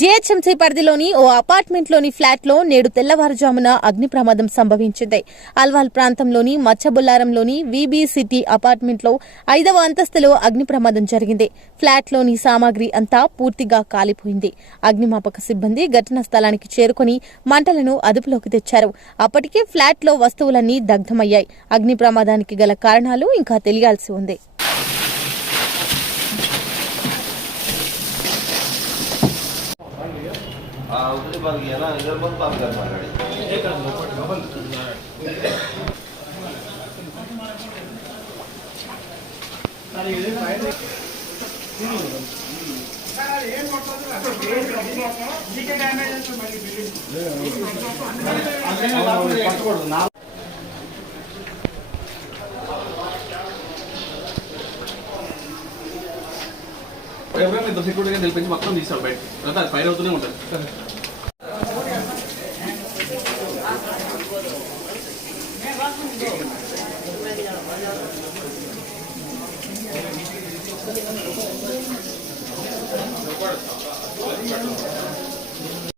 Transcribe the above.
GHMC పరిధిలోని ఓ అపార్ట్మెంట్లోని ఫ్లాట్లో నేడు తెల్లవారుజామున అగ్ని ప్రమాదం సంభవించింది. అల్వాల్ ప్రాంతంలోని మచ్చబుల్లారంలోని వీబీ సిటీ అపార్ట్మెంట్లో 5వ అంతస్తులో అగ్ని ప్రమాదం జరిగింది. ఫ్లాట్లోని సామాగ్రి అంతా పూర్తిగా కాలిపోయింది. అగ్నిమాపక సిబ్బంది ఘటనా స్థలానికి చేరుకుని మంటలను అదుపులోకి తెచ్చారు. అప్పటికే ఫ్లాట్లో వస్తువులన్నీ దగ్ధమయ్యాయి. అగ్ని ప్రమాదానికి గల కారణాలు ఇంకా తెలియాల్సి ఉంది. उतनी बात किया ना इधर बंद बात करना गाड़ी ఎవరైనా ఇద్దరు సెక్యూరిటీగా తెలిపించి మొత్తం తీసాడు బయట తర్వాత అది ఫైర్ అవుతూనే ఉంటుంది.